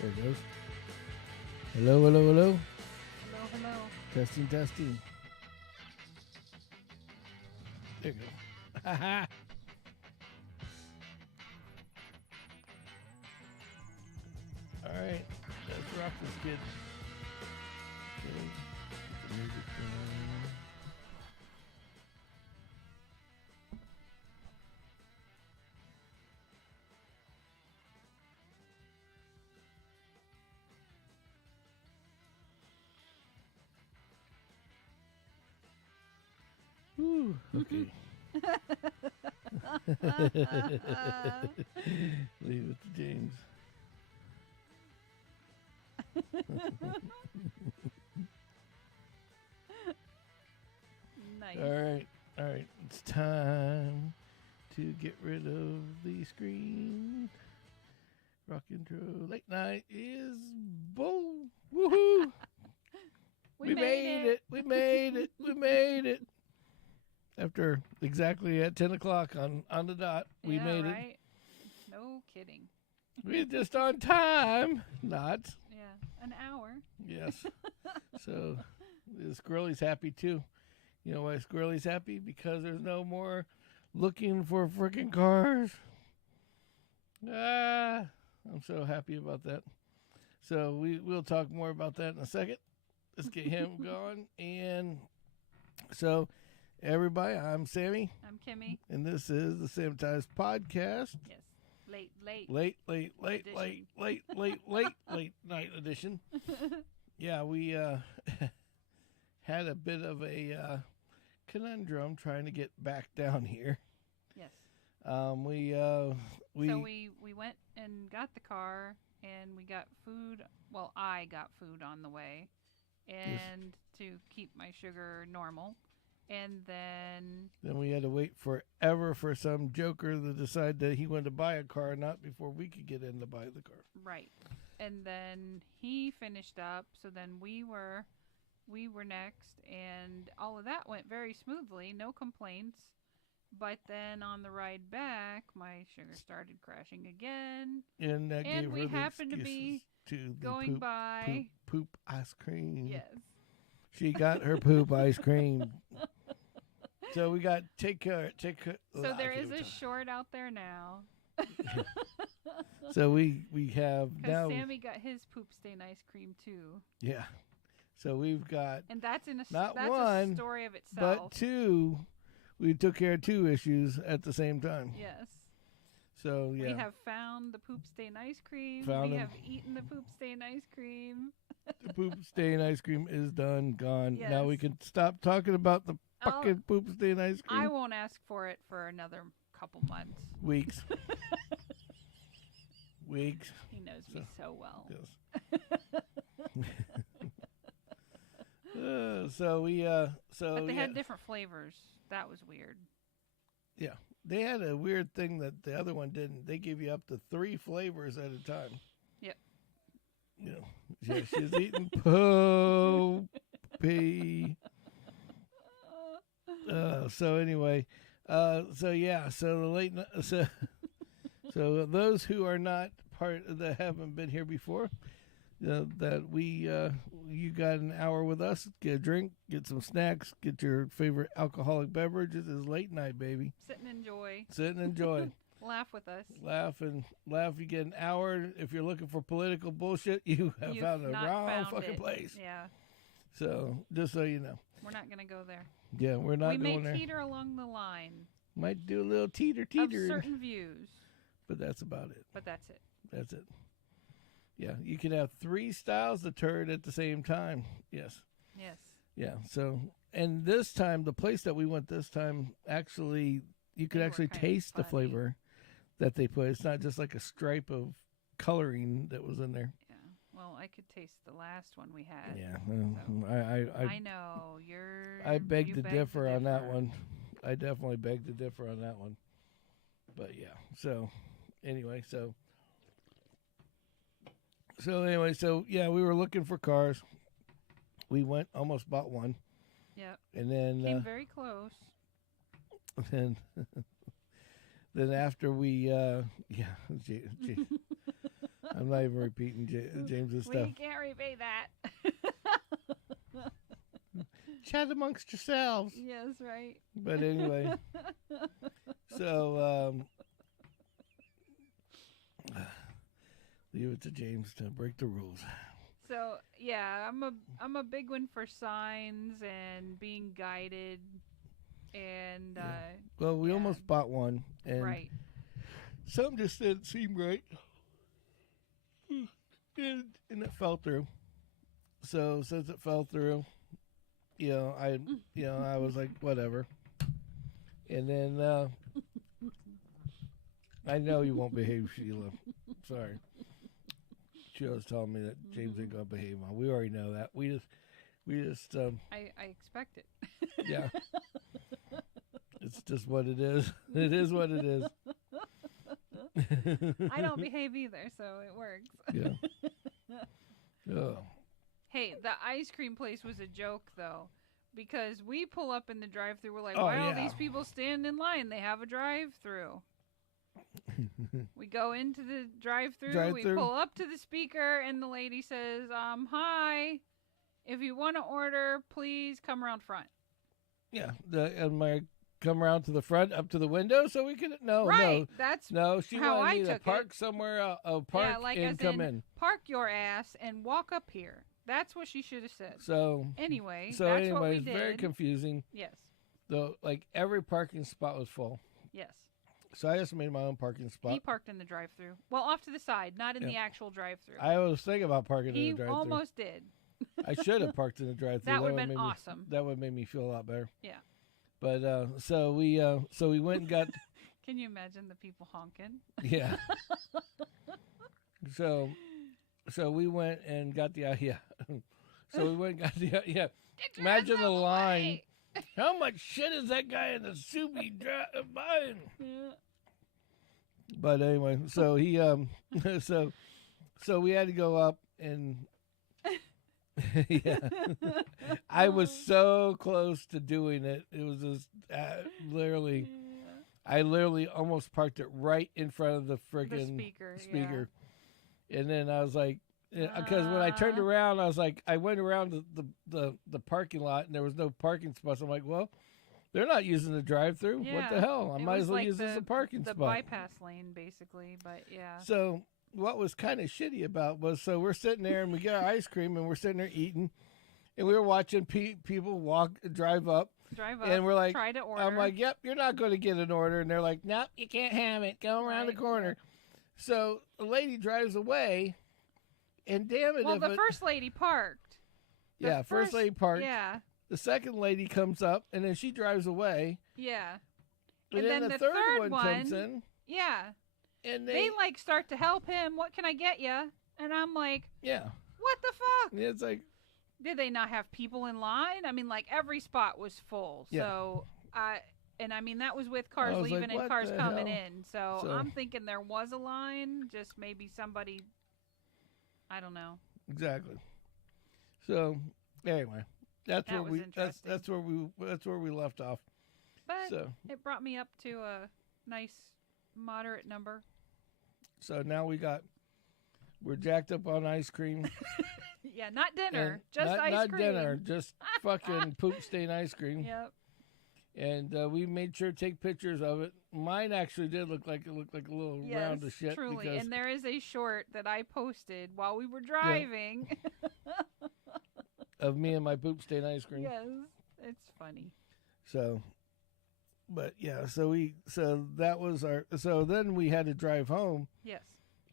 There it goes. Hello, hello, hello. Hello, hello. Testing, testing. There you go. All right, let's rock this kid. Okay, get the music going. Whew, okay. Leave it to James. Nice. All right. It's time to get rid of the screen. Rock intro. Late night is boom. Woohoo! We made it. We made it. We made it. After exactly at 10 o'clock on the dot, we made right? No kidding. We're just on time. Not. Yeah, an hour. Yes. So, Squirrely's happy too. You know why Squirrely's happy? Because there's no more looking for freaking cars. I'm so happy about that. So we'll talk more about that in a second. Let's get him going. And so, everybody, I'm Sammy. I'm Kimmy. And this is the Sammitized podcast. Yes. Late Night edition. Yeah, we had a bit of a conundrum trying to get back down here. Yes. We So we went and got the car and we got food. Well, I got food on the way, and to keep my sugar normal. And then we had to wait forever for some joker to decide that he wanted to buy a car, not before we could get in to buy the car. Right. And then he finished up, so then we were next, and all of that went very smoothly, no complaints. But then on the ride back, my sugar started crashing again. And that gave we her the happened to be to going by poop ice cream. Yes. She got her poop ice cream. So we got take care. So there is a short out there now. So we have now. Because Sammy got his poop stain ice cream too. Yeah. So we've got, and that's not that's one, a story of itself. but two. We took care of two issues at the same time. Yes. So yeah. We have found the poop stain ice cream. We have eaten the poop stain ice cream. The poop stain ice cream is done, gone. Yes. Now we can stop talking about the fucking poop stain ice cream. I won't ask for it for another couple months. Weeks. Weeks. He knows me so well. Yes. So we But they had different flavors. That was weird. Yeah. They had a weird thing that the other one didn't. They give you up to 3 flavors at a time. Yep. You know, yeah, she's eating poopy. So anyway, so the late so those who are not that haven't been here before, that you got an hour with us. Get a drink, get some snacks, get your favorite alcoholic beverages. It's late night, baby. Sit and enjoy. Sit and enjoy. Laugh with us. Laugh. You get an hour. If you're looking for political bullshit, you have found the wrong fucking place. Yeah. So just so you know, we're not gonna go there. Yeah, we're not going there. We may teeter along the line. Might do a little teeter of certain views. But that's about it. But that's it. That's it. Yeah, you can have 3 styles of turd at the same time. Yes. Yes. Yeah. So, and this time, the place that we went this time, actually, you could actually taste the flavor that they put. It's not just like a stripe of coloring that was in there. Yeah. Well, I could taste the last one we had. Yeah. So. I know I beg to differ on that one. I definitely beg to differ on that one. But yeah. So, anyway, so yeah, we were looking for cars. We almost bought one. Yep. And then came very close. Then after we I'm not even repeating James's stuff. We can't repeat that. Chat amongst yourselves. Yes, right. But anyway, so leave it to James to break the rules. So yeah, I'm a big one for signs and being guided, and well, we almost bought one, and right. something just didn't seem right, and it fell through. So since it fell through, I was like, whatever. And then I know you won't behave, Sheila. Sorry. She was telling me that James ain't gonna behave. We already know that. We just. I expect it. Yeah. It's just what it is. It is what it is. I don't behave either, so it works. Yeah. Oh. Hey, the ice cream place was a joke, though, because we pull up in the drive-thru. We're like, why don't these people stand in line? They have a drive-thru. We go into the drive-thru. We pull up to the speaker, and the lady says, hi, if you want to order, please come around front. Yeah. Am I come around to the front, up to the window, so we can? No, right. That's no. She how wanted me I to park somewhere, park yeah, like and come in. Park your ass and walk up here. That's what she should have said. So anyway, that's what we it's did. very confusing. Yes. Though, like every parking spot was full. Yes. So I just made my own parking spot. He parked in the drive-thru. Well, off to the side, not in the actual drive-thru. I was thinking about parking in the drive-thru. He almost did. I should have parked in the drive-thru. That would have been awesome. That would have made me feel a lot better. Yeah. But so we went and got. Can you imagine the people honking? Yeah. So we went and got the yeah. So we went and got the yeah. Imagine the line. How much shit is that guy in the Subi buying? Yeah. But anyway, so he so we had to go up and yeah. I was so close to doing it. It was just literally. Yeah. I literally almost parked it right in front of the friggin' speaker. Yeah. And then I was like, because when I turned around, I was like, I went around the parking lot and there was no parking spots. I'm like, well, they're not using the drive-through. Yeah. What the hell? I might as well use this as a parking spot. The bypass lane, basically. But yeah. So what was kind of shitty about was, so we're sitting there and we get our ice cream and we're sitting there eating, and we were watching people drive up, and we're like, try to order. I'm like, yep, you're not going to get an order, and they're like, nope, you can't have it. Go around the corner. So the lady drives away, and damn it, well, the first lady parked. First lady parked. Yeah. The second lady comes up, and then she drives away. Yeah. And then the third one comes in. Yeah. And they like start to help him. What can I get you? And I'm like, yeah. What the fuck? And it's like, did they not have people in line? I mean, like every spot was full. Yeah. So and I mean that was with cars leaving and cars coming in. So I'm thinking there was a line, just maybe somebody. I don't know. Exactly. So anyway, that's where we left off. But it brought me up to a nice moderate number. So now we're jacked up on ice cream. Yeah, not dinner, just ice cream. Not dinner, just fucking poop stain ice cream. Yep. And we made sure to take pictures of it. Mine actually did look like a little round of shit. Truly. And there is a short that I posted while we were driving. Yeah. Of me and my poop stain ice cream. Yes, it's funny. So, but yeah, so then we had to drive home. Yes.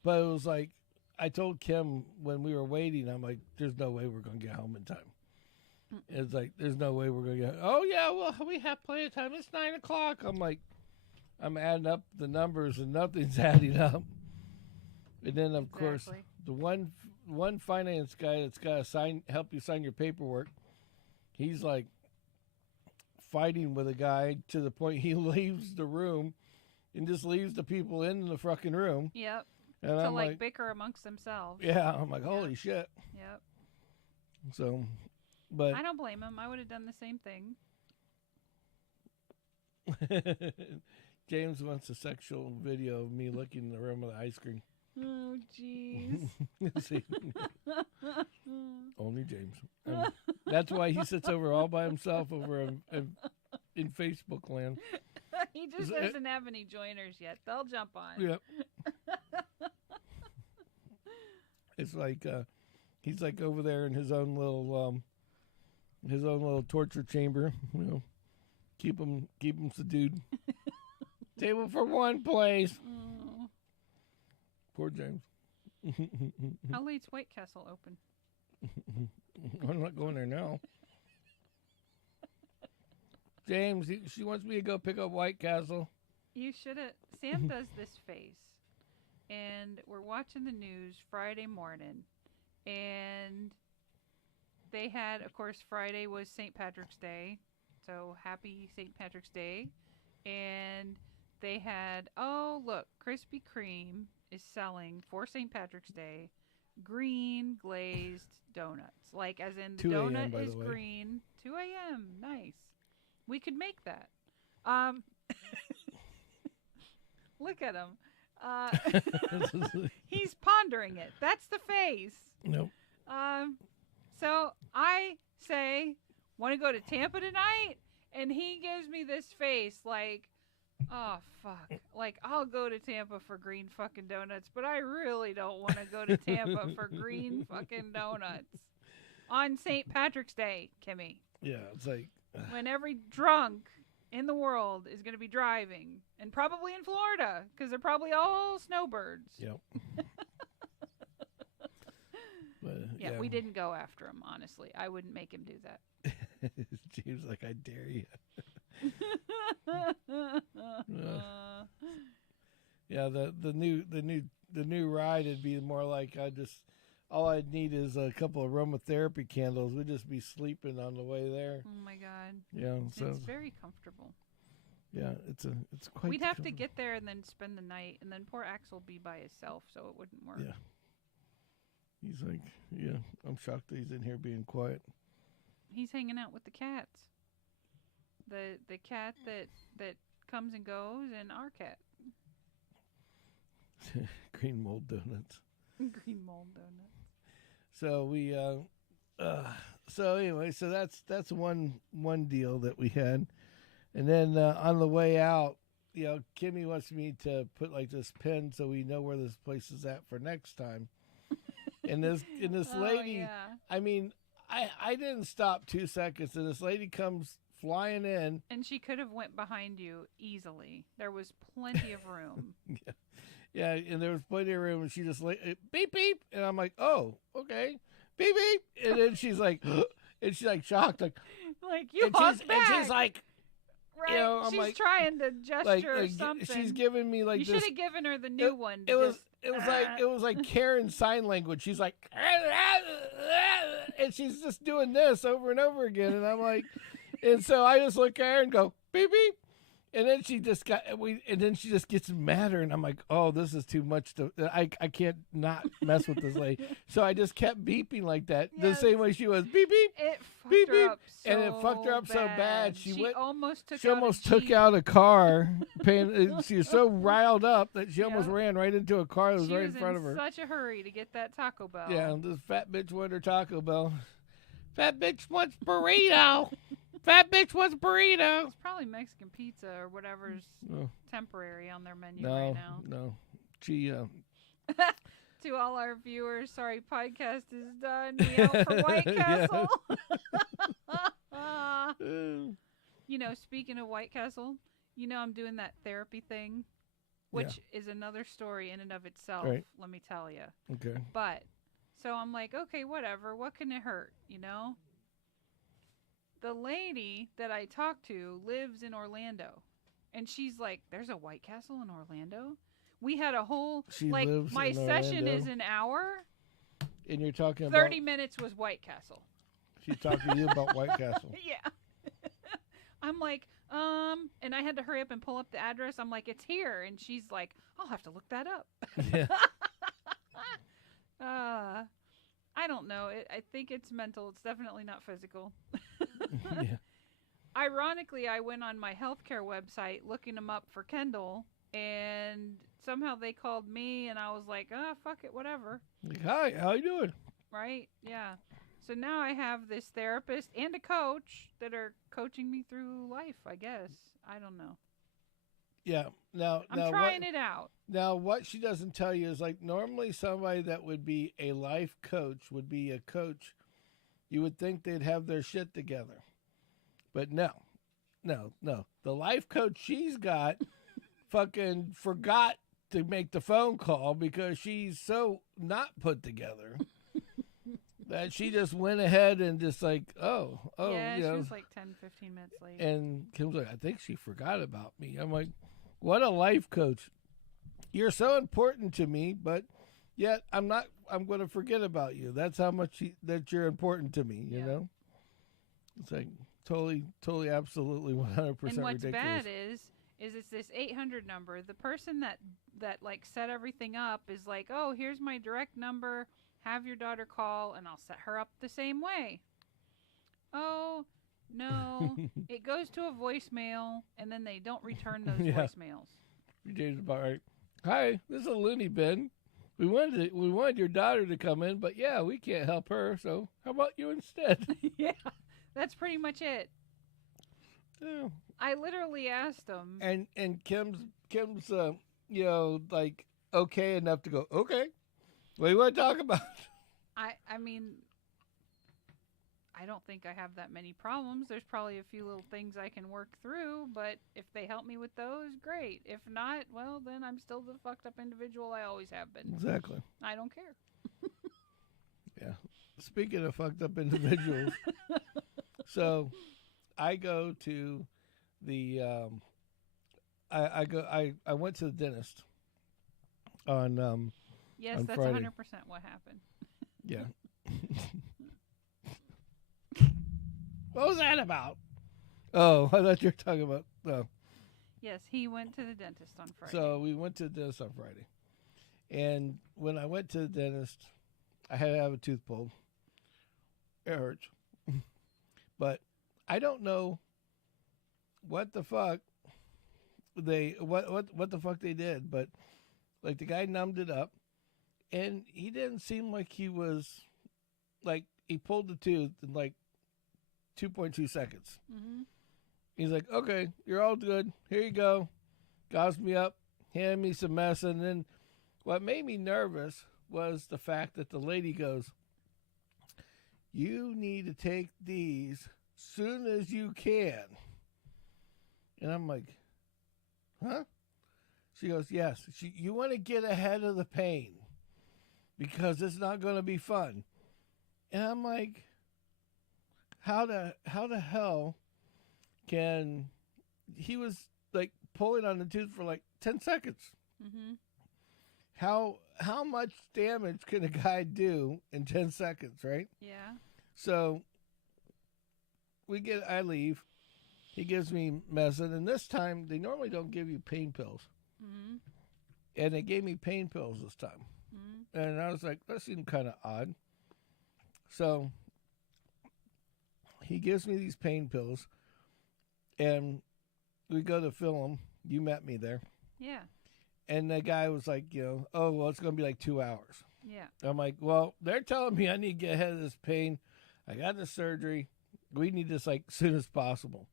But it was like, I told Kim when we were waiting, I'm like, there's no way we're going to get home in time. It's like, there's no way we're going to get, oh yeah, well, we have plenty of time. It's 9:00. I'm like, I'm adding up the numbers and nothing's adding up. And then, of course, the one finance guy that's got to help you sign your paperwork, he's like fighting with a guy to the point he leaves the room and just leaves the people in the fucking room. Yep. And to I'm like bicker amongst themselves. Yeah, I'm like, holy shit. Yep. So, but I don't blame him. I would have done the same thing. James wants a sexual video of me licking the rim of the ice cream. Oh, jeez. See, only James. That's why he sits over all by himself over in Facebook land. He just doesn't have any joiners yet. They'll jump on. Yep. It's like he's like over there in his own little torture chamber. You know, keep him subdued. Table for one, please. Oh. Poor James. How late's White Castle open? I'm not going there now. James, she wants me to go pick up White Castle. You should have. Sam does this face. And we're watching the news Friday morning. And they had, of course, Friday was St. Patrick's Day. So happy St. Patrick's Day. And they had, oh, look, Krispy Kreme is selling for St. Patrick's Day green glazed donuts. Like, as in, the donut is green. 2 a.m. Nice. We could make that. Look at him. He's pondering it. That's the face. Nope. So I say, want to go to Tampa tonight? And he gives me this face like, oh, fuck. Like, I'll go to Tampa for green fucking donuts, but I really don't want to go to Tampa for green fucking donuts. On St. Patrick's Day, Kimmy. Yeah, it's like... when every drunk in the world is going to be driving, and probably in Florida, because they're probably all snowbirds. Yep. Yeah, we didn't go after him, honestly. I wouldn't make him do that. James, like, I dare you. Yeah, the new ride would be more like all I'd need is a couple of aromatherapy candles. We'd just be sleeping on the way there. Oh my God. Yeah, so it's very comfortable. Yeah, it's quite. We'd have to get there and then spend the night, and then poor Axel be by himself, so it wouldn't work. Yeah. He's like, yeah, I'm shocked that he's in here being quiet. He's hanging out with the cats. The cat that comes and goes, and our cat. Green mold donuts. Green mold donuts. So we so anyway, so that's one deal that we had. And then on the way out, you know, Kimmy wants me to put like this pin so we know where this place is at for next time. And this lady, yeah. I mean, I didn't stop 2 seconds, and this lady comes flying in. And she could have went behind you easily. There was plenty of room. Yeah, and there was plenty of room, and she just beep beep, and I'm like, oh, okay, beep beep, and then she's like, and she's like shocked, like you walked back. And she's like, right, you know, I'm she's like, trying to gesture or something. She's giving me like you this. You should have given her the new one. It was like Karen sign language. She's like, and she's just doing this over and over again, and I'm like, and so I just look at her and go beep beep. And then she just gets madder, and I'm like, "Oh, this is too much. I can't not mess with this lady." So I just kept beeping like that, the same way she was beep beep. It fucked beep, her beep, up so and it fucked her up bad. so bad. She almost took out a car. She was so riled up that she almost ran right into a car that was right in front of her. She was in such a hurry to get that Taco Bell. Yeah, this fat bitch wanted her Taco Bell. Fat bitch wants burrito. Fat bitch wants burrito. It's probably Mexican pizza or whatever's temporary on their menu right now. No. She, To all our viewers, sorry, podcast is done. We out for White Castle. You know, speaking of White Castle, you know I'm doing that therapy thing, which is another story in and of itself, let me tell you. Okay. But, so I'm like, okay, whatever. What can it hurt, you know? The lady that I talked to lives in Orlando. And she's like, there's a White Castle in Orlando? We had a whole, my session is an hour. And you're talking 30 minutes was White Castle. She's talking to you about White Castle. Yeah. I'm like, and I had to hurry up and pull up the address. I'm like, it's here. And she's like, I'll have to look that up. Yeah. I don't know. I think it's mental. It's definitely not physical. Yeah. Ironically, I went on my healthcare website looking them up for Kendall, and somehow they called me, and I was like, fuck it, whatever. Like, hi, how you doing? Right? Yeah. So now I have this therapist and a coach that are coaching me through life, I guess. I don't know. Yeah. Now, I'm trying it out. Now, what she doesn't tell you is like normally somebody that would be a life coach would be a coach. You would think they'd have their shit together. But no. The life coach she's got fucking forgot to make the phone call because she's so not put together that she just went ahead and just like, yeah, you she know. was like 10, 15 minutes late. And Kim's like, I think she forgot about me. I'm like, what a life coach. You're so important to me, but yet I'm going to forget about you. That's how much that you're important to me, you know? It's like totally, absolutely 100% ridiculous. And what's bad is it's this 800 number. The person that like set everything up is like, oh, here's my direct number. Have your daughter call, and I'll set her up the same way. Oh, no. It goes to a voicemail, and then they don't return those voicemails. James about right. Hi, this is a loony bin. We wanted your daughter to come in, but yeah, we can't help her. So how about you instead? Yeah, that's pretty much it. Yeah. I literally asked them. And Kim's you know, like okay enough to go, okay. What do you want to talk about? I mean, I don't think I have that many problems. There's probably a few little things I can work through, but if they help me with those, great. If not, well, then I'm still the fucked up individual I always have been. Exactly. I don't care. Yeah. Speaking of fucked up individuals, so I go to the I went to the dentist on yes, on that's Friday. 100% what happened. Yeah. What was that about? Oh, I thought you were talking about. Oh. Yes, he went to the dentist on Friday. So we went to the dentist on Friday. And when I went to the dentist, I had to have a tooth pulled. It hurts. But I don't know what the fuck what the fuck they did, but like the guy numbed it up and he didn't seem like he was like he pulled the tooth in like 2.2 seconds. Mm-hmm. He's like, okay, you're all good. Here you go. Gauzed me up, handed me some medicine. And then what made me nervous was the fact that the lady goes, you need to take these soon as you can. And I'm like, huh? She goes, yes. You want to get ahead of the pain because it's not going to be fun. And I'm like, how the hell can he was like pulling on the tooth for like 10 seconds? Mm-hmm. How much damage can a guy do in 10 seconds, right? Yeah. So I leave. He gives me medicine, and this time they normally don't give you pain pills. Mm-hmm. And they gave me pain pills this time. Mm-hmm. And I was like, that seemed kind of odd. So he gives me these pain pills, and we go to fill them. You met me there. Yeah. And the guy was like, oh, well, it's going to be like 2 hours. Yeah. I'm like, well, they're telling me I need to get ahead of this pain. I got the surgery. We need this like soon as possible.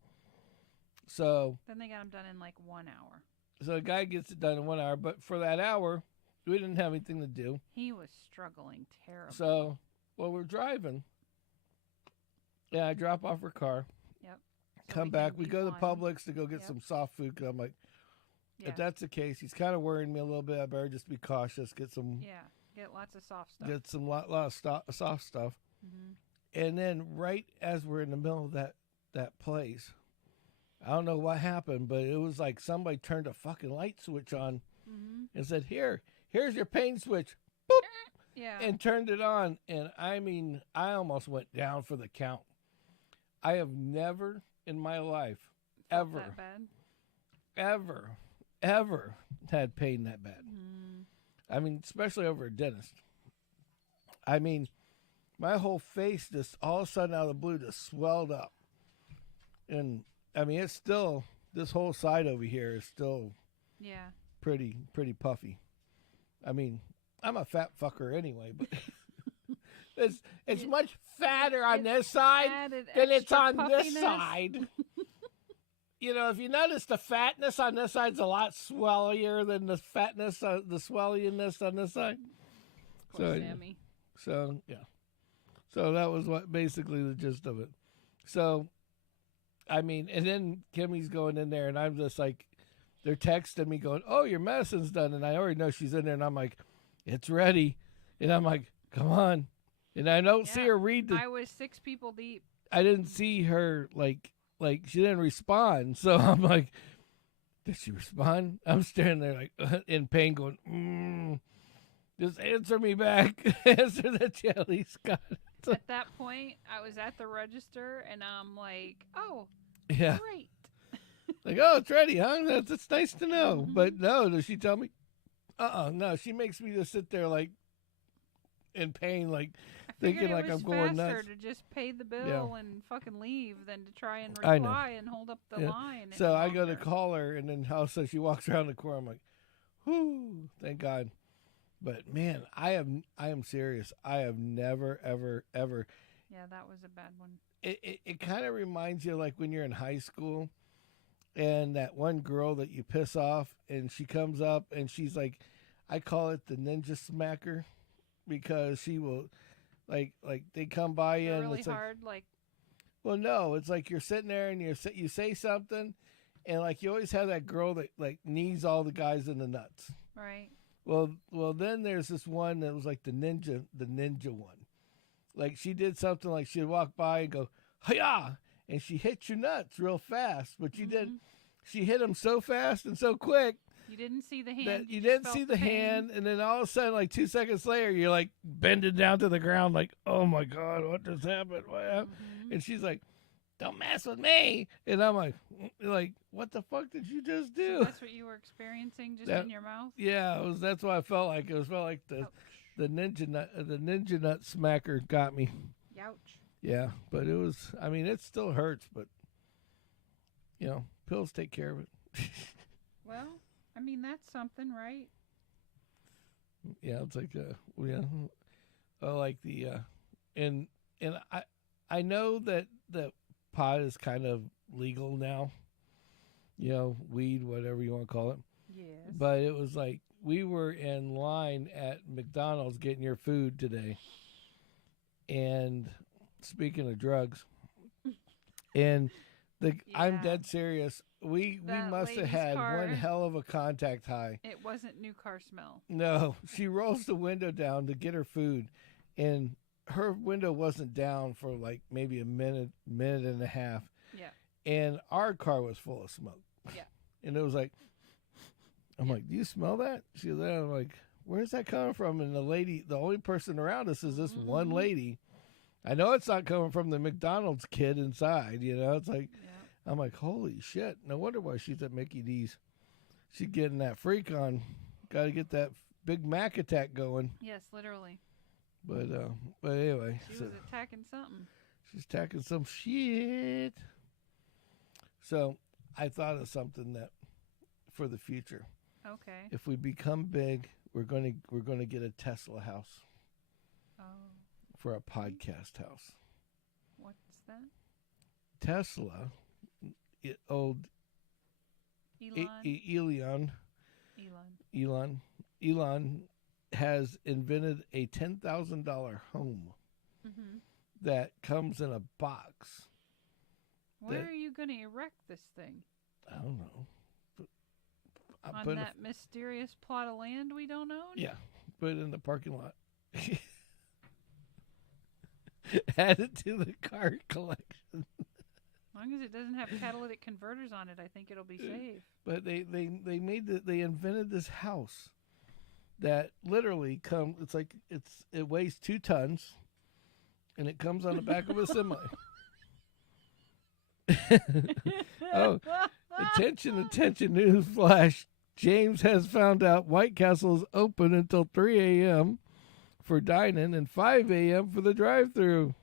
So then they got him done in like 1 hour. So the guy gets it done in 1 hour, but for that hour, we didn't have anything to do. He was struggling terribly. So, we're driving. Yeah, I drop off her car. Yep. Come back. We go to Publix to go get some soft food. Cause I'm like, if that's the case, he's kind of worrying me a little bit. I better just be cautious. Get some. Yeah. Get lots of soft stuff. Get some lot of soft stuff. Mm-hmm. And then right as we're in the middle of that place, I don't know what happened, but it was like somebody turned a fucking light switch on and said, here's your pain switch. Boop. Yeah. And turned it on. And I mean, I almost went down for the count. I have never in my life ever had pain that bad. I mean, especially over a dentist. I mean, my whole face just all of a sudden out of the blue just swelled up. And I mean, it's still, this whole side over here is still pretty puffy. I mean, I'm a fat fucker anyway, but it's much fatter on this side than it's on this side. If you notice, the fatness on this side's a lot swellier than the fatness, the swelliness on this side. Poor Sammy. So, yeah. So that was basically the gist of it. So, I mean, and then Kimmy's going in there, and I'm just like, they're texting me going, "Oh, your medicine's done." And I already know she's in there, and I'm like, "It's ready." And I'm like, "Come on." And I don't see her read I was 6 people deep. I didn't see her, like she didn't respond. So I'm like, did she respond? I'm standing there, like, in pain going, just answer me back. Answer the jelly, Scott. At that point, I was at the register, and I'm like, oh, yeah. Great. Like, oh, it's ready, huh? That's nice to know. But no, does she tell me? No, she makes me just sit there, like, in pain, like, thinking like I'm going nuts. To just pay the bill and fucking leave than to try and reply and hold up the line. So I go to call her, and then also she walks around the corner. I'm like, whoo, thank God. But man, I am serious. I have never, ever, ever. Yeah, that was a bad one. It kind of reminds you like when you're in high school, and that one girl that you piss off, and she comes up and she's like, I call it the ninja smacker, because she will, like they come by you and really it's hard, like. Well, no, it's like you're sitting there and you say something, and like you always have that girl that like knees all the guys in the nuts. Right. Well, then there's this one that was like the ninja one. Like she did something like she'd walk by and go, "Hiya!" and she hit your nuts real fast, but you didn't. She hit them so fast and so quick. You didn't see the hand. That you didn't see the hand, and then all of a sudden, like 2 seconds later, you're like bending down to the ground, like, "Oh my God, what just happened?" What happened? And she's like, "Don't mess with me," and I'm like, "What the fuck did you just do?" So that's what you were experiencing, just in your mouth. Yeah, that's what I felt like. It felt like the ninja nut smacker got me. Youch. Yeah, but it was. I mean, it still hurts, but pills take care of it. Well, I mean, that's something, right? Yeah, it's like I like the and I know that pot is kind of legal now. Weed, whatever you want to call it. Yes. But it was like we were in line at McDonald's getting your food today. And speaking of drugs, and I'm dead serious. We must have had one hell of a contact high. It wasn't new car smell. No, she rolls the window down to get her food, and her window wasn't down for like maybe a minute and a half. Yeah. And our car was full of smoke. Yeah. And it was like, I'm like, "Do you smell that?" She was there. I'm like, "Where's that coming from?" And the only person around us is this one lady. I know it's not coming from the McDonald's kid inside. It's like, I'm like, holy shit. No wonder why she's at Mickey D's. She's getting that freak on. Got to get that Big Mac attack going. Yes, literally. But anyway. She was attacking something. She's attacking some shit. So I thought of something that for the future. Okay. If we become big, we're gonna get a Tesla house. Oh. For a podcast house. What's that? Tesla, old Elon has invented a $10,000 home that comes in a box. Where are you going to erect this thing? I don't know. On that mysterious plot of land we don't own? Yeah, put it in the parking lot. Add it to the car collection. As long as it doesn't have catalytic converters on it, I think it'll be safe. But they invented this house that literally it weighs 2 tons, and it comes on the back of a semi. Oh, attention, news flash. James has found out White Castle is open until 3 a.m. for dine-in and 5 a.m. for the drive-thru.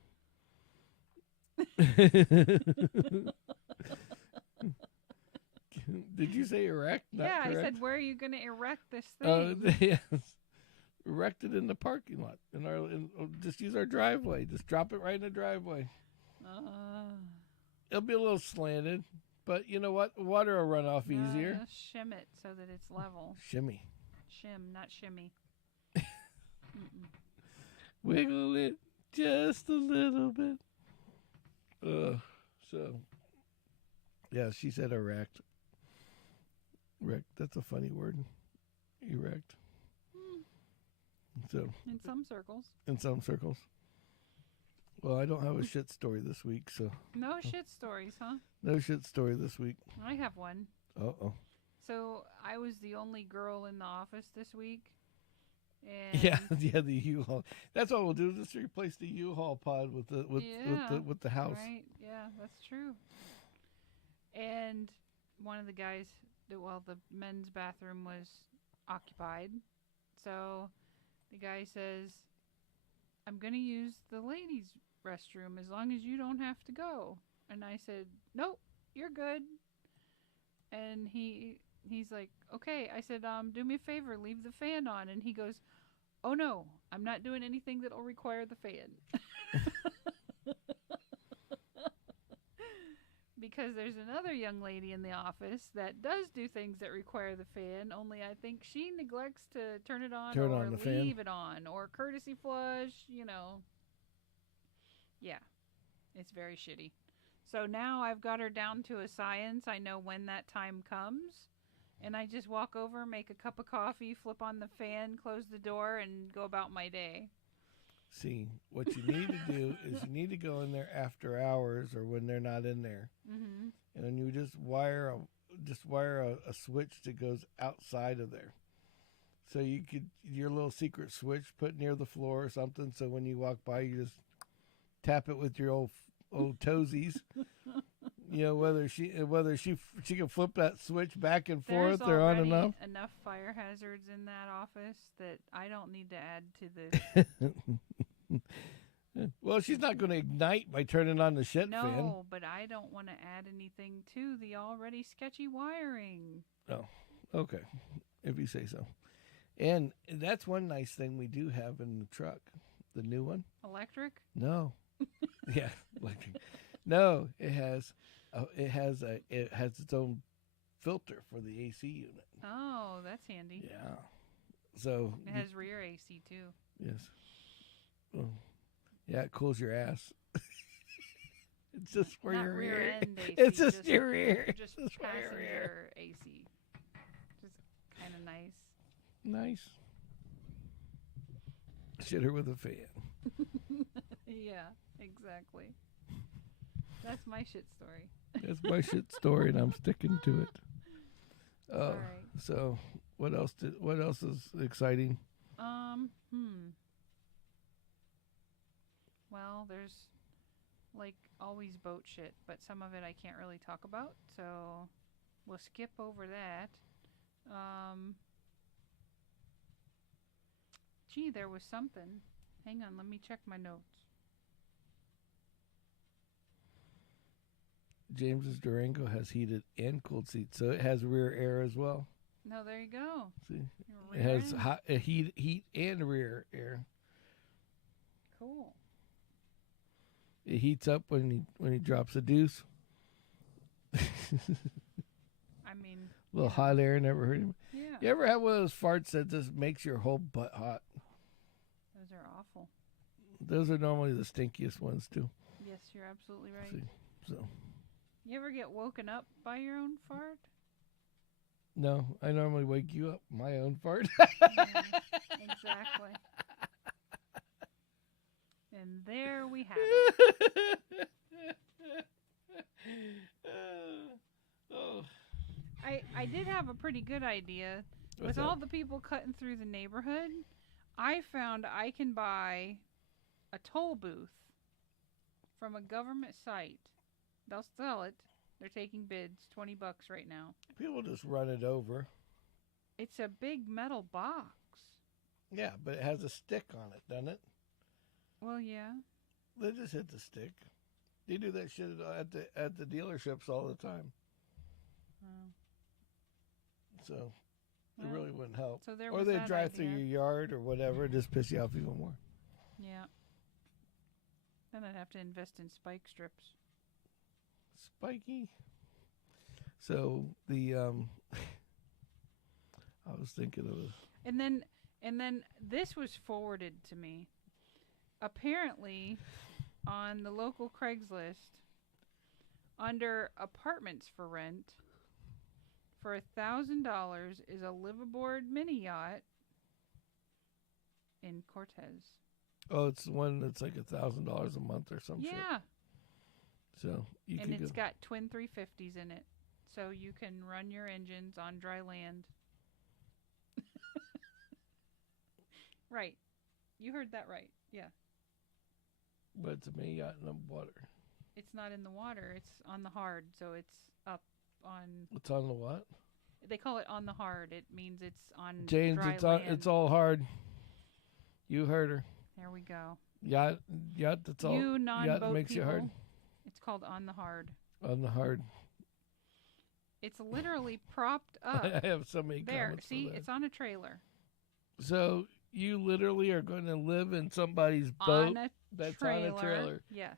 Did you say erect? Not yeah, correct? I said, where are you going to erect this Oh, thing? yes. Erect it in the parking lot. Just use our driveway. Just drop it right in the driveway. It'll be a little slanted, but you know what? Water will run off easier. Shim it so that it's level. Shimmy. Shim, not shimmy. Wiggle it just a little bit. So, yeah, she said erect. Erect. That's a funny word. Erect. So in some circles. In some circles. Well, I don't have a shit story this week, so. No shit stories, huh? No shit story this week. I have one. Uh-oh. So I was the only girl in the office this week. And yeah, the U-Haul. That's what we'll do. Just replace the U-Haul pod with the house. Right. Yeah, that's true. And one of the guys, the men's bathroom was occupied. So the guy says, I'm going to use the ladies' restroom as long as you don't have to go. And I said, nope, you're good. And he's like, okay. I said, do me a favor, leave the fan on. And he goes, oh no, I'm not doing anything that'll require the fan. Because there's another young lady in the office that does do things that require the fan, only I think she neglects to turn it on or leave it on or courtesy flush, Yeah, it's very shitty. So now I've got her down to a science. I know when that time comes. And I just walk over, make a cup of coffee, flip on the fan, close the door, and go about my day. See, what you need to do is you need to go in there after hours or when they're not in there. Mm-hmm. And then you just wire a switch that goes outside of there. So you could, your little secret switch put near the floor or something. So when you walk by, you just tap it with your old toesies. Whether she can flip that switch back and forth or on and off. There's enough fire hazards in that office that I don't need to add to the. Well, she's not going to ignite by turning on the shit fan. No, but I don't want to add anything to the already sketchy wiring. Oh, okay, if you say so. And that's one nice thing we do have in the truck, the new one. Electric? No. Yeah, electric. No, it has its own filter for the AC unit. Oh, that's handy. Yeah. So it has rear AC too. Yes. Well, yeah, it cools your ass. It's just for Not your rear ear. End AC, it's just your ear. Just passenger AC. Just kind of nice. Nice. Shit her with a fan. Yeah, exactly. That's my shit story. That's my shit story, and I'm sticking to it. Right. So what else is exciting? Well, there's like always boat shit, but some of it I can't really talk about, so we'll skip over that. Gee, there was something. Hang on, let me check my notes. James's Durango has heated and cooled seats, so it has rear air as well. No, there you go. See, it has heat and rear air. Cool. It heats up when he drops a deuce. I mean, a little hot air, never hurt him. Yeah. You ever have one of those farts that just makes your whole butt hot? Those are awful. Those are normally the stinkiest ones too. Yes, you're absolutely right. See, so. You ever get woken up by your own fart? No, I normally wake you up my own fart. Exactly. And there we have it. I did have a pretty good idea. With all the people cutting through the neighborhood, I found I can buy a toll booth from a government site. They'll sell it. They're taking bids, $20 right now. People just run it over. It's a big metal box. Yeah, but it has a stick on it, doesn't it? Well, yeah. They just hit the stick. They do that shit at the dealerships all the time. Oh. So it Well, really wouldn't help. So there Or was they that drive through idea. your yard or whatever, just piss you off even more. Yeah. Then I'd have to invest in spike strips. Spiky. So the I was thinking of And then this was forwarded to me. Apparently, on the local Craigslist, under apartments for rent, for $1,000 is a liveaboard mini yacht in Cortez. oh, it's the one that's like $1,000 a month or some shit. Yeah, So you and can it's go. got twin 350s in it, so you can run your engines on dry land. Right, you heard that right. Yeah, But it's a mini yacht in the water. it's not in the water; it's on the hard, so it's up on. It's on the what? They call it on the hard. It means it's on James, dry it's land. on. It's all hard. You heard her. There we go. Yacht. That's all. You non-boat yacht makes people. you hard. It's called on the hard. On the hard. It's literally propped up. I have so many There, comments see, for that. it's on a trailer. So you literally are going to live in somebody's boat On a that's trailer. on a trailer. Yes.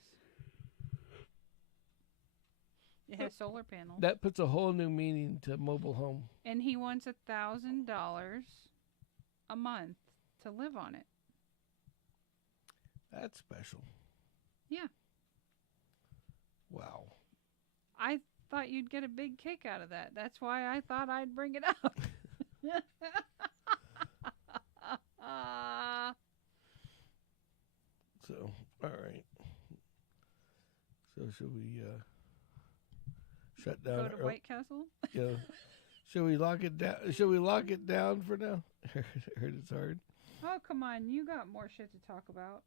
It has solar panels. That puts a whole new meaning to mobile home. And he wants $1,000 a month to live on it. That's special. Yeah. Wow. I thought you'd get a big kick out of that. That's why I thought I'd bring it up. So, all right. So should we shut down? Go to White Castle? Yeah. Should we lock it down? Should we lock it down for now? Heard it's hard. Oh, come on. You got more shit to talk about.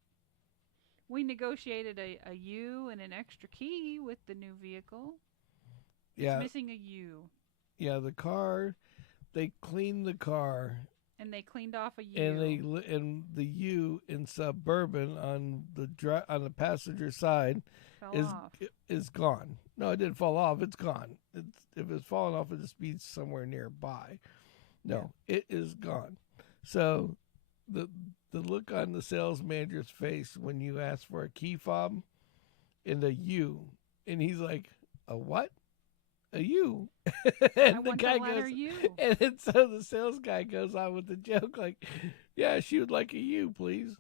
We negotiated a U and an extra key with the new vehicle. Yeah. It's missing a U. Yeah, the car. They cleaned the car, And they cleaned off a U. and the U in Suburban on the passenger side fell off. is gone. No, it didn't fall off. It's gone. If it's fallen off, it just be somewhere nearby. No, it is gone. So the look on the sales manager's face when you ask for a key fob and a U, and he's like, a what? A U. And I want the letter U. and then so the sales guy goes on with the joke like, yeah, she would like a U, please.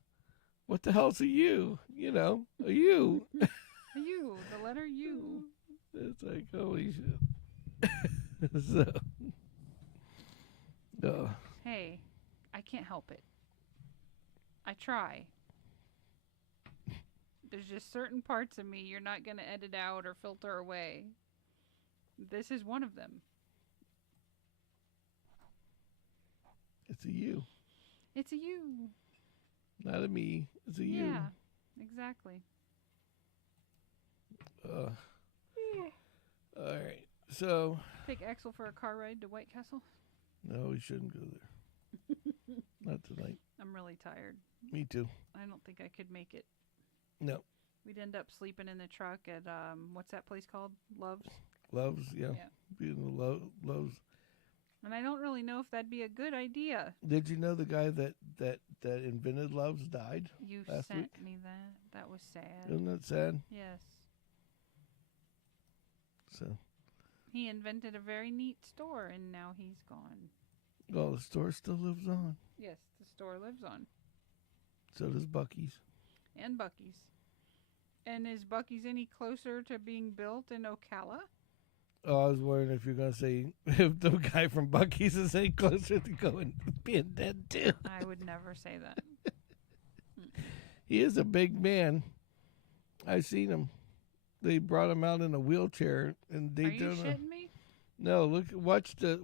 What the hell's a U? You know, a U. A U, the letter U. It's like, holy shit. So, Hey, I can't help it. I try. There's just certain parts of me you're not going to edit out or filter away. This is one of them. it's a U. It's a U. Not a me. It's a U. Yeah, exactly. All right. So, Take Axel for a car ride to White Castle. no, we shouldn't go there. Not tonight. I'm really tired. Me too. I don't think I could make it. No. We'd end up sleeping in the truck at what's that place called? Love's. Loves, yeah. Yeah. Being the loves. And I don't really know if that'd be a good idea. Did you know the guy that invented Loves died? You last sent week? me that. That was sad. Isn't that sad? Yes. So, He invented a very neat store, and now he's gone. well, the store still lives on. Yes, the store lives on. So does Bucky's. And Bucky's. And is Bucky's any closer to being built in Ocala? Oh, I was wondering if you're going to say if the guy from Bucky's is any closer to being dead, too. I would never say that. He is a big man. I've seen him. They brought him out in a wheelchair in Are you Daytona. shitting me? No, watch the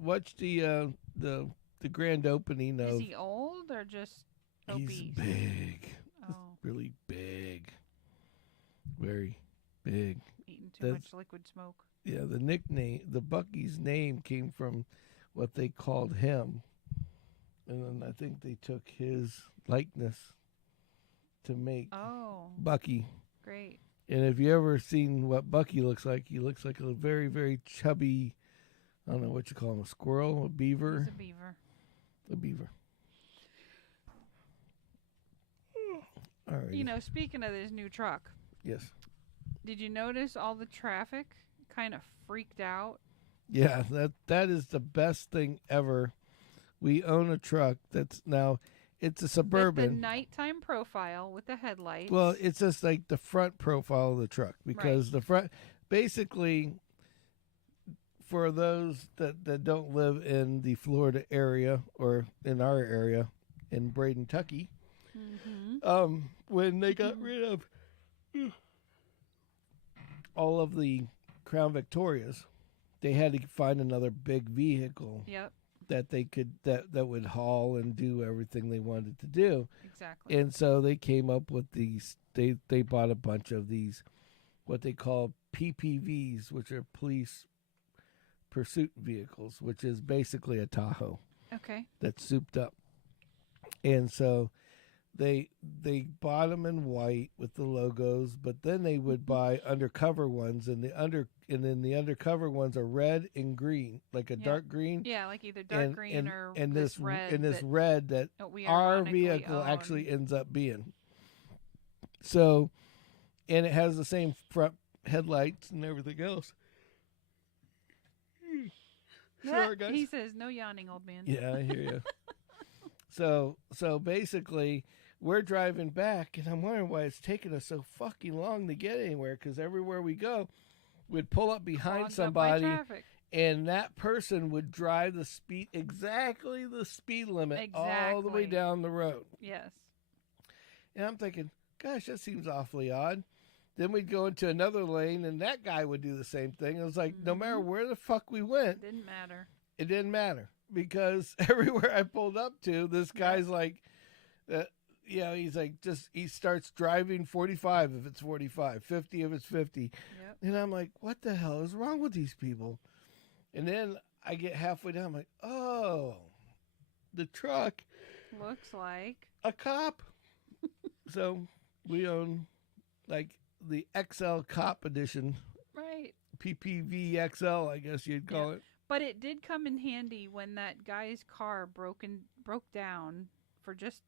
grand opening of. Is he old or just obese? He's big, Oh, really big, very big. eating too That's- much liquid smoke. Yeah, the Bucky's name came from what they called him, and then I think they took his likeness to make Oh, Bucky. great. And if you ever seen what Bucky looks like, he looks like a very, very chubby I don't know what you call him, a squirrel, a beaver. He's a beaver. A beaver. All right. You know, speaking of this new truck, Yes. did you notice all the traffic kind of freaked out? Yeah, that is the best thing ever. We own a truck that's now, it's a Suburban. With the nighttime profile with the headlights. Well, it's just like the front profile of the truck because the front, basically, for those that don't live in the Florida area or in our area in Braden, Kentucky, when they got rid of all of the Crown Victorias, they had to find another big vehicle that they could that would haul and do everything they wanted to do. Exactly. And so they came up with these. They bought a bunch of these, what they call PPVs, which are police pursuit vehicles, which is basically a Tahoe. Okay. That's souped up. And so they bought them in white with the logos, but then they would buy undercover ones, and then the undercover ones are red and green, like a dark green. Yeah, like either dark green or this red. And this red that we our vehicle own. actually ends up being. So, and it has the same front headlights and everything else. Sure, guys. He says, "No yawning, old man." Yeah, I hear you. So basically, we're driving back, and I'm wondering why it's taking us so fucking long to get anywhere. Because everywhere we go, we'd pull up behind somebody, and that person would drive exactly the speed limit all the way down the road. Yes. And I'm thinking, gosh, that seems awfully odd. Then we'd go into another lane, and that guy would do the same thing. It was like, no matter where the fuck we went, didn't matter. It didn't matter because everywhere I pulled up to, this guy's like, he's like, he starts driving 45 if it's 45, 50 if it's 50. Yep. And I'm like, what the hell is wrong with these people? And then I get halfway down, I'm like, oh, the truck looks like a cop. So we own like the XL Cop Edition. Right. PPV XL, I guess you'd call it. But it did come in handy when that guy's car broke down for just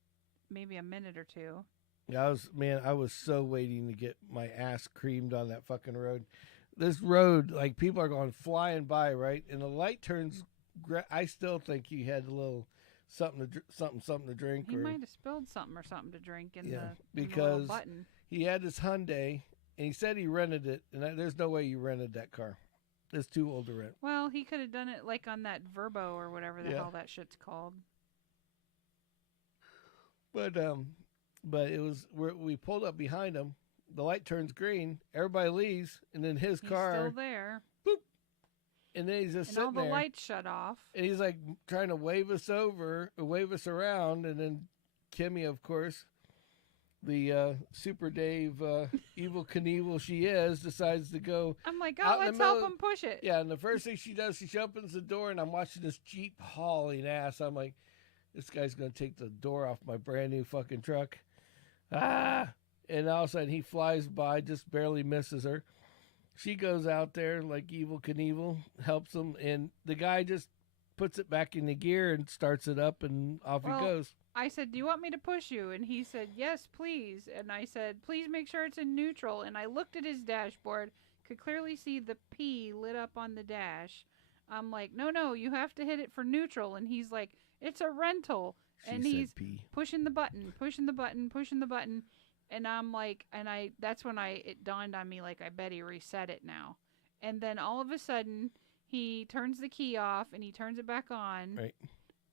maybe a minute or two. Yeah, I was so waiting to get my ass creamed on that fucking road. This road, like, people are going flying by, right? And the light turns. I still think he had a little something to drink. He might have spilled something or something to drink in the because little button. He had his Hyundai, and he said he rented it, and there's no way you rented that car. It's too old to rent. Well, he could have done it like on that Verbo or whatever the hell that shit's called. But it was we pulled up behind him. The light turns green. Everybody leaves, and then he's car still there. Boop, and then he's just sitting there. And all the lights shut off. And he's like trying to wave us around, and then Kimmy, of course, the Super Dave Evil Knievel she is, decides to go. I'm like, let's help him push it. Yeah, and the first thing she does, she opens the door, and I'm watching this Jeep hauling ass. I'm like, this guy's going to take the door off my brand new fucking truck. And all of a sudden he flies by, just barely misses her. She goes out there like Evil Knievel, helps him, and the guy just puts it back into gear and starts it up, and off he goes. I said, do you want me to push you? And he said, yes, please. And I said, please make sure it's in neutral. And I looked at his dashboard, could clearly see the P lit up on the dash. I'm like, no, you have to hit it for neutral. And he's like, it's a rental. And he's pushing the button. And I'm like, that's when it dawned on me, like, I bet he reset it now. And then all of a sudden, he turns the key off and he turns it back on. Right.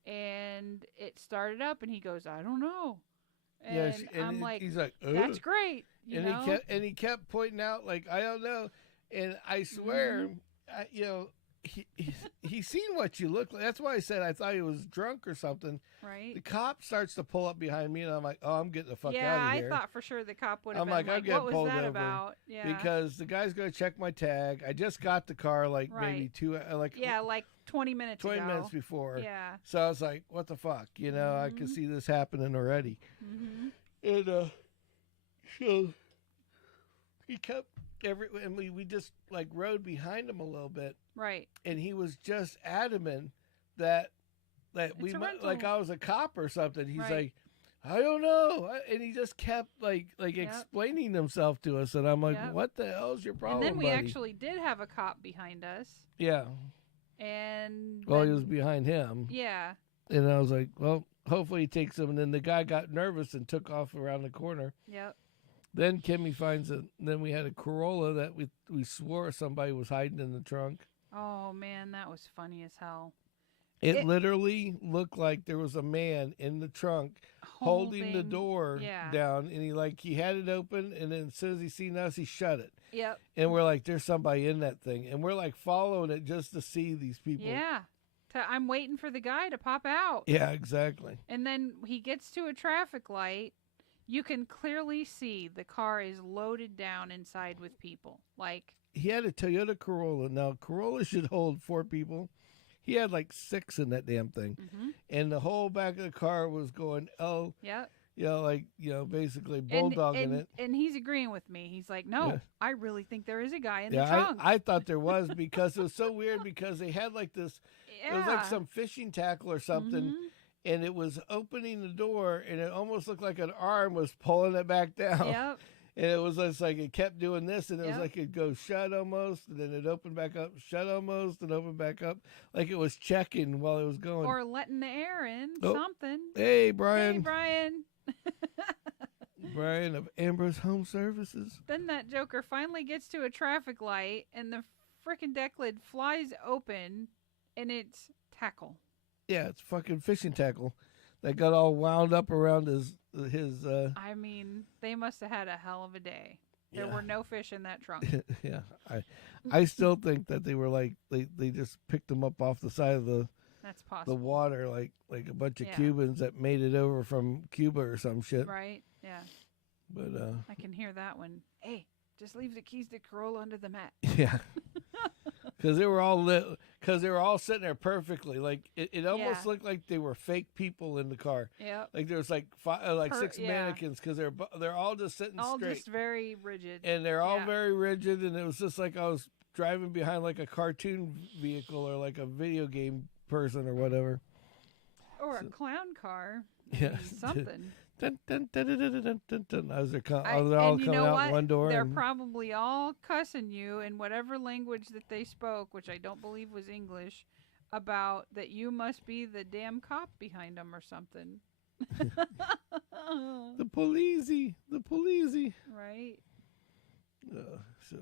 And it started up, and he goes, I don't know. And I'm like, he's like, that's great. He kept pointing out, like, I don't know. And I swear, he's seen what you look like. That's why I said I thought he was drunk or something. Right. The cop starts to pull up behind me, and I'm like, oh, I'm getting the fuck out of here. Yeah, I thought for sure the cop would have been like, what was that about? Yeah. Because the guy's going to check my tag. I just got the car maybe 20 minutes 20 ago. minutes before. Yeah. So I was like, what the fuck? I can see this happening already. Mm-hmm. And so, he kept and we just like rode behind him a little bit, Right. and he was just adamant that It's a rental. like I was a cop or something. He's Right. like, I don't know, and he just kept like Yep. explaining himself to us, and I'm like, Yep. what the hell's your problem, And then we buddy? actually did have a cop behind us. Yeah. And Well, then, he was behind him, yeah. and I was like, well, hopefully he takes him. And then the guy got nervous and took off around the corner. Yep. Then Kimmy finds it. Then we had a Corolla that we swore somebody was hiding in the trunk. Oh man, that was funny as hell. It literally looked like there was a man in the trunk holding the door down, and he had it open, and then as soon as he seen us, he shut it. Yep. And we're like, there's somebody in that thing, and we're like following it just to see these people. Yeah. I'm waiting for the guy to pop out. Yeah, exactly. And then he gets to a traffic light. You can clearly see the car is loaded down inside with people. Like, he had a Toyota Corolla. Now, Corolla should hold 4 people. He had like 6 in that damn thing. mm-hmm. And the whole back of the car was going, Yep. Basically bulldogging it. And he's agreeing with me. He's like, no, Yeah. I really think there is a guy in the trunk. I thought there was, because it was so weird, because they had like this, it was like some fishing tackle or something, mm-hmm. and it was opening the door, and it almost looked like an arm was pulling it back down. Yep. And it was just like it kept doing this, and it was Yep. like it'd go shut almost, and then it opened back up, shut almost, and opened back up, like it was checking while it was going. Or letting the air in, Oh. something. Hey, Brian. Hey, Brian. Brian of Ambrose Home Services. Then that joker finally gets to a traffic light, and the frickin' deck lid flies open, and it's tackle. Yeah, it's fucking fishing tackle that got all wound up around his. I mean, they must have had a hell of a day. There Yeah. were no fish in that trunk. Yeah, I still think that they were like they just picked them up off the side of the That's possible. water, like a bunch of Yeah. Cubans that made it over from Cuba or some shit. Right? Yeah. But I can hear that one. Hey, just leave the keys to Corolla under the mat. yeah, because they were all lit. Because they were all sitting there perfectly. Like it almost Yeah. looked like they were fake people in the car. Yep. Like there was like 6 mannequins, because they're all just sitting All straight. just very rigid. And they're all Yeah. very rigid, and it was just like I was driving behind like a cartoon vehicle or like a video game person or whatever. Or a clown car. Yeah. Something. Dun, dun, dun, dun, dun, dun, dun, dun. As they're all And you coming know out what? one door. They're and- probably all cussing you in whatever language that they spoke, which I don't believe was English, about that you must be the damn cop behind them or something. the police. Right? So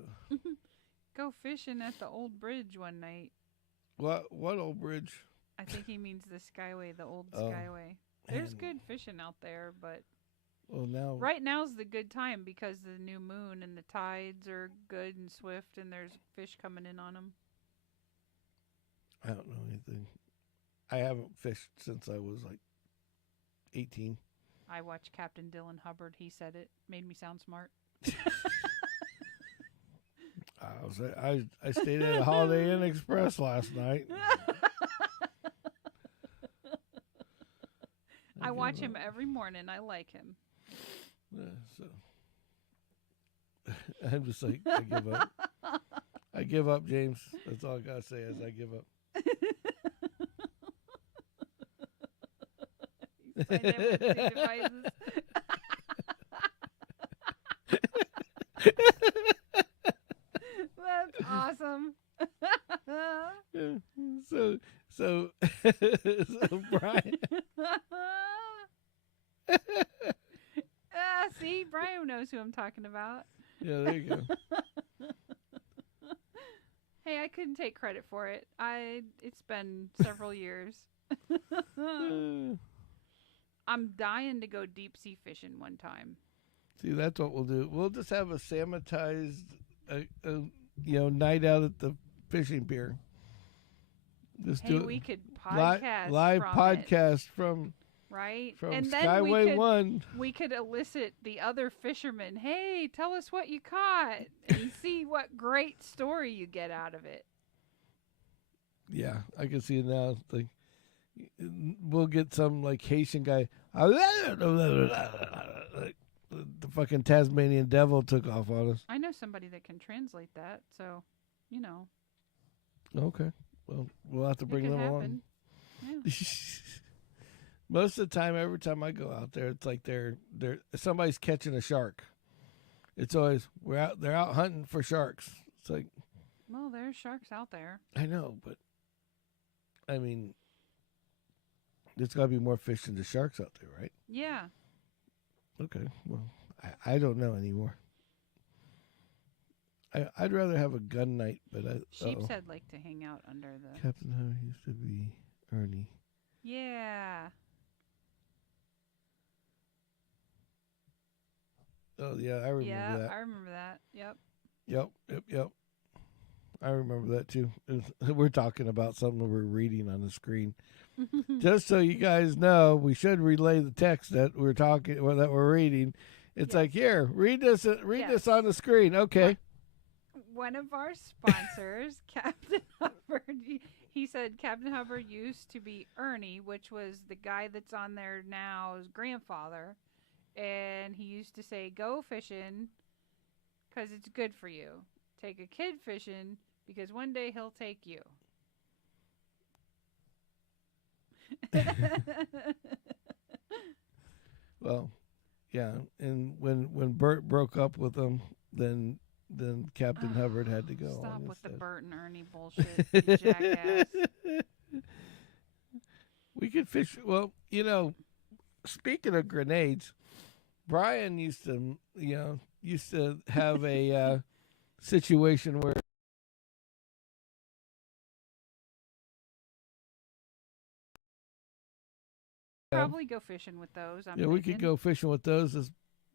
Go fishing at the old bridge one night. what old bridge? I think he means the Skyway, the old Oh, Skyway. There's man. good fishing out there, but Well, now right now's the good time because the new moon and the tides are good and swift, and there's fish coming in on them. I don't know anything. I haven't fished since I was like 18. I watched Captain Dylan Hubbard. He said it. Made me sound smart. I stayed at a Holiday Inn Express last night. I watch him every morning. I like him. So I'm just like, I give up. I give up, James. That's all I gotta say is I give up. He's playing it with 2 devices. That's awesome. Yeah. So Brian. See, Brian knows who I'm talking about. Yeah, there you go. Hey, I couldn't take credit for it. It's been several years. I'm dying to go deep sea fishing one time. See, that's what we'll do. We'll just have a Sammitized, night out at the fishing pier. Just Hey, do we could podcast live from podcast it, from right? from And then Skyway 1. we could elicit the other fishermen. Hey, tell us what you caught, and see what great story you get out of it. Yeah, I can see it now. Like, we'll get some like Haitian guy. The fucking Tasmanian devil took off on us. I know know somebody that can translate that, so, you know. Okay. Well, we'll have to bring it could them happen. along. Yeah. Most of the time, every time I go out there, it's like they're somebody's catching a shark. It's always they're out hunting for sharks. It's like, Well, there's sharks out there. I know, but I mean, there's got to be more fish than the sharks out there, right? Yeah. Okay. Well, I don't know anymore. I'd rather have a gun night, but Sheepshead like to hang out under the. Captain Hunter used to be Ernie. Yeah. Oh yeah, I remember Yeah, that. I remember that. Yep. Yep. I remember that too. We're talking about something we're reading on the screen. Just so you guys know, we should relay the text that we're talking or that we're reading. It's like, here, read this. Read this on the screen. Okay. One of our sponsors, Captain Hubbard, he said Captain Hubbard used to be Ernie, which was the guy that's on there now's grandfather. And he used to say, go fishing because it's good for you. Take a kid fishing because one day he'll take you. Well, yeah. And when Bert broke up with him, then Captain Hubbard had to go. Stop with the Bert and Ernie bullshit, you jackass. We could fish. Well, speaking of grenades, Brian used to have a situation where probably go fishing with those. we could go fishing with those. Just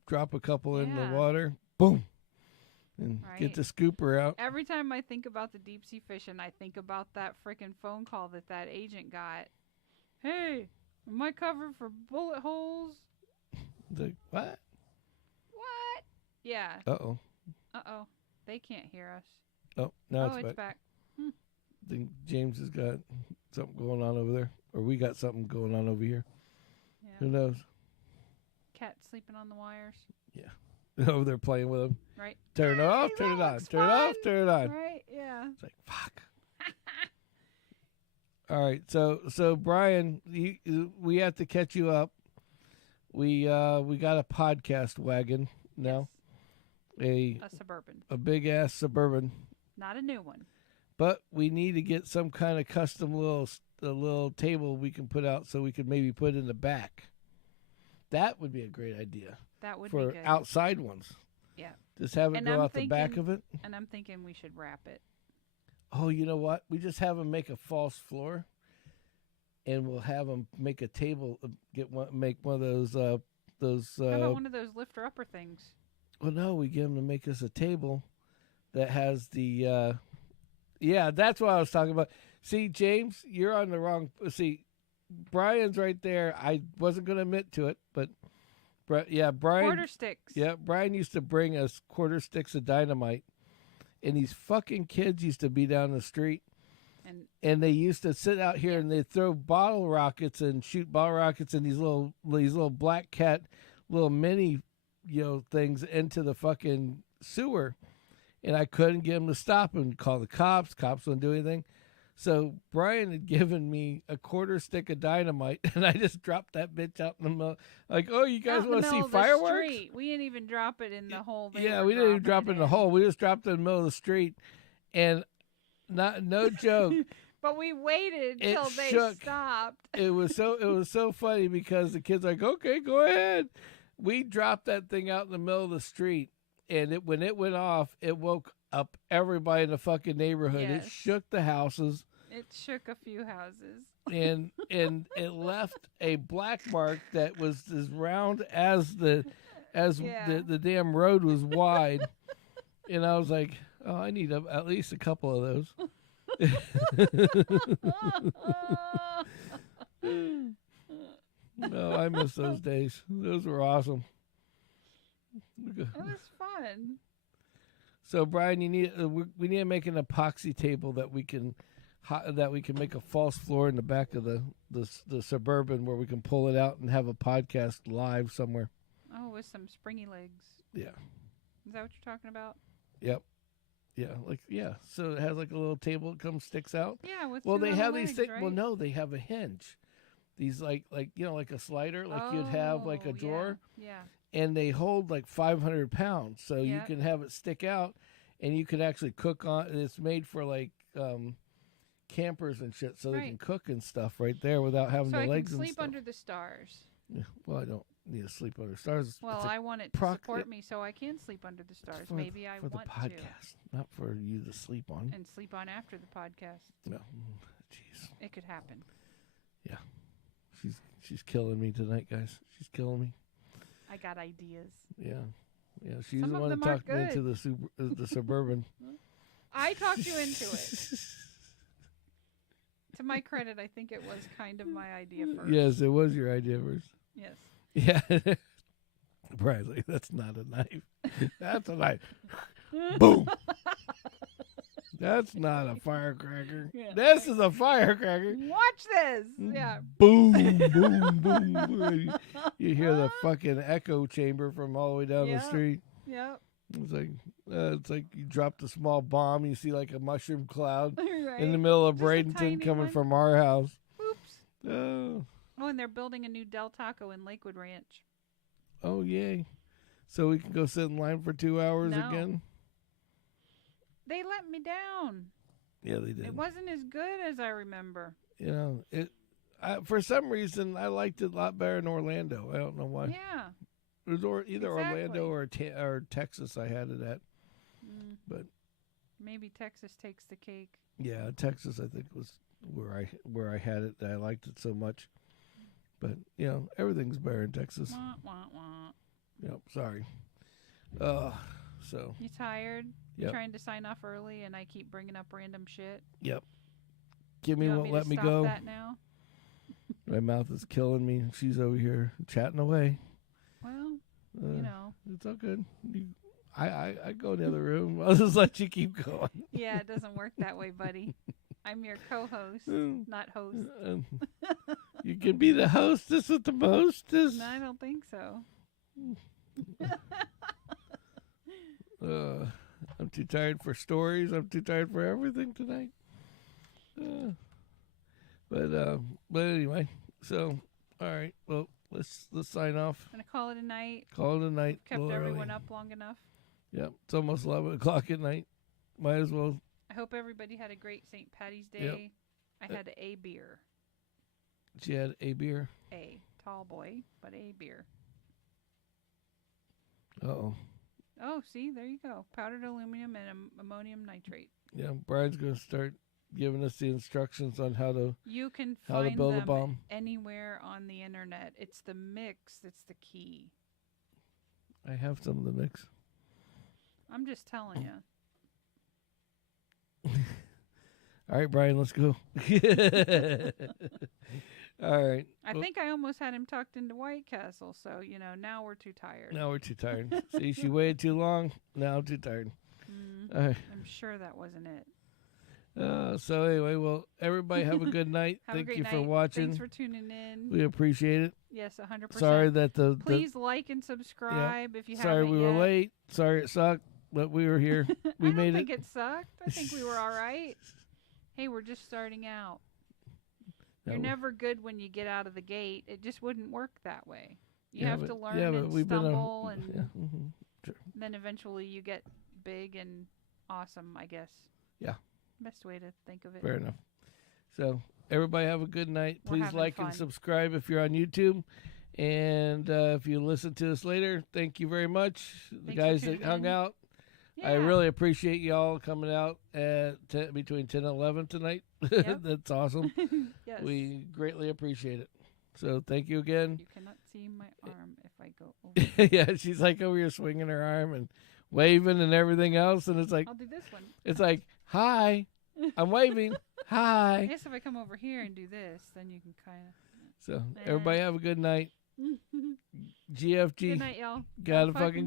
drop a couple in the Yeah. water, boom, and Right. get the scooper out. Every time I think about the deep sea fishing, I think about that freaking phone call that agent got. Hey, am I covered for bullet holes? What? What? Yeah. Uh-oh. Uh-oh. They can't hear us. Oh, now it's it's back. I think James has got something going on over there, or we got something going on over here. Yeah. Who knows? Cat sleeping on the wires. Yeah. Over there playing with him. Right. Turn it off, turn it on, turn it off, turn it on. Right, yeah. It's like, fuck. All right, so Brian, we have to catch you up. We got a podcast wagon now. Yes. A Suburban. A big ass Suburban. Not a new one. But we need to get some kind of custom little table we can put out so we could maybe put in the back. That would be a great idea. That would for be good. outside ones. Yeah. Just have it go out the back of it. And I'm thinking we should wrap it. Oh, you know what? We just have them make a false floor, and we'll have them make a table. Make one of those. How about one of those lifter upper things? Well, no, we get them to make us a table that has the. Yeah, that's what I was talking about. See, James, you're on the wrong. See, Brian's right there. I wasn't going to admit to it, but yeah, Brian. Quarter sticks. Yeah, Brian used to bring us quarter sticks of dynamite, and these fucking kids used to be down the street, and they used to sit out here and they'd throw bottle rockets and shoot bottle rockets and these little black cat little mini things into the fucking sewer, and I couldn't get them to stop and call the cops. Cops wouldn't do anything. So Brian had given me a quarter stick of dynamite, and I just dropped that bitch out in the middle. Like, oh, you guys want to see fireworks? We didn't even drop it in the hole. Yeah, we didn't even drop it in the hole. We just dropped it in the middle of the street, and no joke. But we waited till they stopped. It was so funny because the kids were like, okay, go ahead. We dropped that thing out in the middle of the street, and when it went off, it woke up everybody in the fucking neighborhood. Yes. It shook the houses. It shook a few houses. And it left a black mark that was as round as the damn road was wide. And I was like, oh, I need at least a couple of those. No, I miss those days. Those were awesome. It was fun. So, Brian, we need to make an epoxy table that we can make a false floor in the back of the Suburban where we can pull it out and have a podcast live somewhere. Oh, with some springy legs. Yeah. Is that what you're talking about? Yep. Yeah. So it has like a little table that sticks out. Yeah, with Well, two they little have legs, these things. right? Well, no, they have a hinge. These like like a slider, like you'd have like a drawer, Yeah. and they hold like 500 pounds, so you Yep. can have it stick out, and you can actually cook on. And it's made for like campers and shit, so they can Right. cook and stuff right there without having So the I legs can and sleep stuff. under the stars. Yeah. Well, I don't need to sleep under stars. Well, It's I want it to support me so I can sleep under the stars. Maybe I for the want podcast, not for you to sleep on. to. And sleep on after the podcast. No, jeez. It could happen. Yeah, she's killing me tonight, guys. She's killing me. I got ideas. Yeah, she's Some the of one that them are talked me into the suburban. I talked you into it. To my credit, I think it was kind of my idea first. Yes, it was your idea first. Yes. Yeah. Brian's like, that's not a knife. That's a knife. Boom. That's not a firecracker. Yeah. This is a firecracker. Watch this. Yeah. Boom, boom, boom, boom. You hear the fucking echo chamber from all the way down the street. Yep. It's like you dropped a small bomb. You see like a mushroom cloud Right. in the middle of Just a Bradenton tiny coming one. from our house. Oops. Oh, Oh, and they're building a new Del Taco in Lakewood Ranch. oh, yay! So we can go sit in line for 2 hours No. again. They let me down. Yeah, they did. It wasn't as good as I remember. You know, for some reason I liked it a lot better in Orlando. I don't know why. Yeah. It was either Exactly. Orlando or Texas. I had it at, but Maybe Texas takes the cake. yeah, Texas I think was where I had it. That I liked it so much. But you know, everything's better in Texas. Wah, wah, wah. Yep. Sorry. So. You tired? Yep. Trying to sign off early, and I keep bringing up random shit. Yep. Kimmy You want won't me let to me stop go. that now? My mouth is killing me. She's over here chatting away. Well, you know. It's all good. I go in the other room. I'll just let you keep going. Yeah, it doesn't work that way, buddy. I'm your co-host, not host. You can be the hostess with the mostest. No, I don't think so. I'm too tired for stories. I'm too tired for everything tonight. But anyway, so all right. Well, let's sign off. Gonna call it a night. Call it a night. Kept a little everyone early. up long enough. Yep, it's almost 11 o'clock at night. Might as well. I hope everybody had a great St. Patty's Day. Yep. I had a beer. She had a beer. A tall boy, but a beer. Uh-oh. Oh, see, there you go. Powdered aluminum and ammonium nitrate. Yeah, Brian's going to start giving us the instructions on how to You can how to find build a them bomb. anywhere on the internet. It's the mix that's the key. I have some of the mix. I'm just telling you. All right, Brian, let's go. All right. I think I almost had him tucked into White Castle, so, now we're too tired. Now we're too tired. See, she waited too long. Now I'm too tired. All right. I'm sure that wasn't it. So anyway, well, everybody have a good night. Have a Thank great you night. for watching. Thanks for tuning in. We appreciate it. Yes, 100%. Sorry that Please like and subscribe if you sorry haven't we were yet. late. Sorry it sucked, but we were here. We I made don't think it. it sucked. I think we were all right. Hey, we're just starting out. You're never good when you get out of the gate. It just wouldn't work that way. You have to learn and stumble, and Sure. then eventually you get big and awesome, I guess. Yeah. Best way to think of it. Fair enough. So everybody have a good night. We're Please having like fun. and subscribe if you're on YouTube. And if you listen to us later, thank you very much. The Thanks for guys that tuning hung in. out. Yeah. I really appreciate y'all coming out at between 10 and 11 tonight. Yep. That's awesome. Yes. We greatly appreciate it. So thank you again. You cannot see my arm if I go over. Yeah, she's like over here swinging her arm and waving and everything else. And it's like, I'll do this one. it's like, hi, I'm waving. I Hi. guess if I come over here and do this, then you can kind So everybody have a good night. of. GFG. Good night, y'all. Gotta Have a fucking